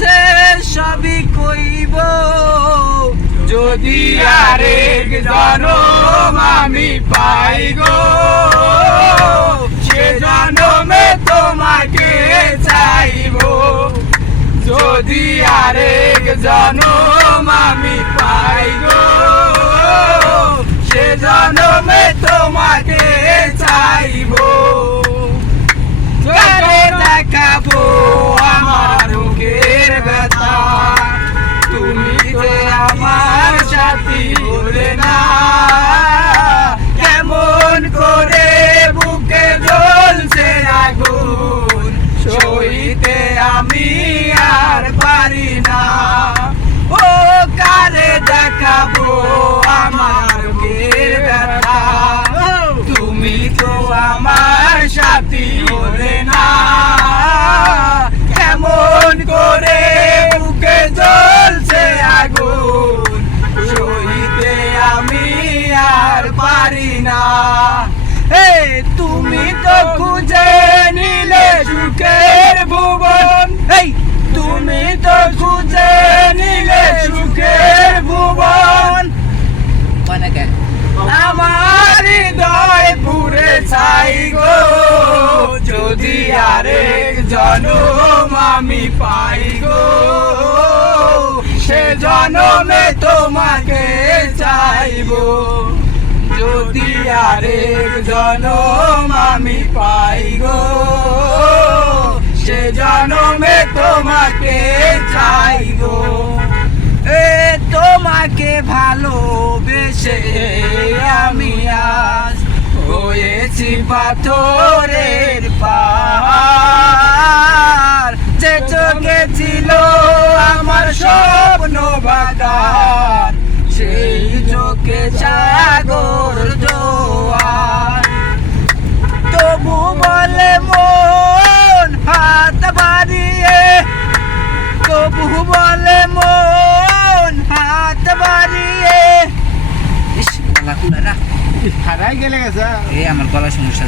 আছে সবই কইব, যদি আরেক জনম আমি পাই গো, সে জনমে তোমাকে চাইব। যদি আরেক জনম আমি পাই গো, সে জনমে তোমাকে চাইব। কারে দেখাবো আমার বুকের ব্যথা, তুমি যে আমার সাথী হলে না। কেমন করে বুকে জ্বলছে আগুন, সইতে আমি আর পারি না। ও কারে দেখাবো আমার বুকের ব্যথা, তুমি তো আমার সাথী হলে না। কেমন করে বুকে জ্বলছে আগুন, সইতে আমি আর পারি না। তুমি তো খুঁজে নিলে সুখের ভুবন, তুমি তো খুঁজে নিলে সুখের ভুবন। আমার হৃদয় পুরে ছাই গো, যদি আরেক জনম আমি পাই গো, সে জনমে তোমাকে চাইব। যদি আরেক জনম আমি পাই গো, সে জনমে তোমাকে চাইব। তোমাকে ভালোবেসে আমি আজ হয়েছি পাথরের পাহাড়। যে চোখে ছিল আমার স্বপ্ন বাগান, সেই চোখে সাগর জোয়ার। তবু বলে মন হাত বাড়িয়ে, তবু বলে মন হাত বাড়িয়ে। ইস গলা খুলে না, হারাই গেলে গেছে। এই আমার গলা সমস্যা।